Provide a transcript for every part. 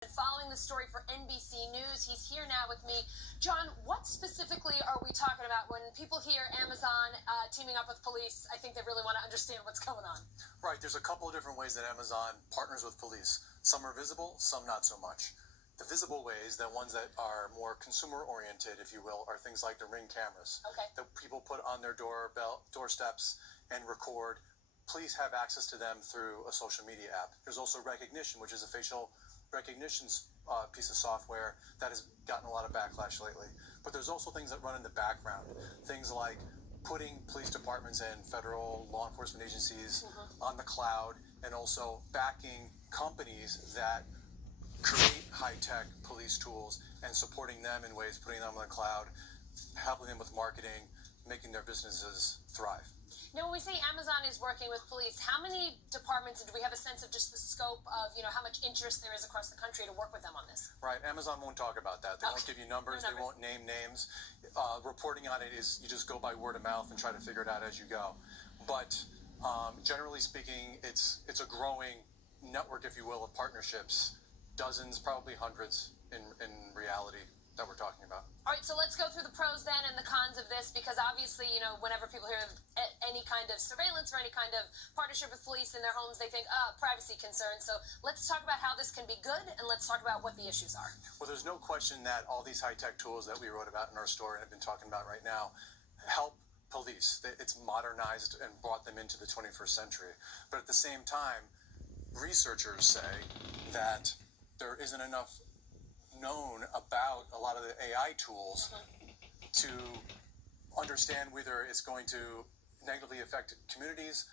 Following the story for NBC News. He's here now with me. John, what specifically are we talking about when people hear Amazon teaming up with police? I think they really want to understand what's going on. Right. There's a couple of different ways that Amazon partners with police. Some are visible, some not so much. The visible ways, the ones that are more consumer oriented, if you will, are things like the Ring cameras that people put on their doorsteps and record. Police have access to them through a social media app. There's also Rekognition, which is a facial recognition piece of software that has gotten a lot of backlash lately. But there's also things that run in the background. Things like putting police departments and federal law enforcement agencies on the cloud, and also backing companies that create high-tech police tools and supporting them in ways, putting them on the cloud, helping them with marketing, making their businesses thrive. Now, when we say Amazon is working with police, how many departments, and do we have a sense of just the scope of, how much interest there is across the country to work with them on this? Right. Amazon won't talk about that. They won't give you numbers. They won't name names. Reporting on it is you just go by word of mouth and try to figure it out as you go. But generally speaking, it's a growing network, if you will, of partnerships. Dozens, probably hundreds in reality that we're talking about. All right, so let's go through the pros then and the cons of this, because obviously, whenever people hear of any kind of surveillance or any kind of partnership with police in their homes, they think, privacy concerns. So let's talk about how this can be good, and let's talk about what the issues are. Well, there's no question that all these high-tech tools that we wrote about in our story and have been talking about right now help police. It's modernized and brought them into the 21st century. But at the same time, researchers say that there isn't enough known about a lot of the AI tools to understand whether it's going to negatively affect communities,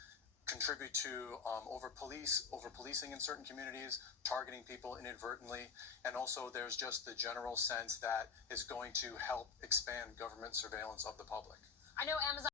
contribute to over-policing in certain communities, targeting people inadvertently, and also there's just the general sense that it's going to help expand government surveillance of the public. I know Amazon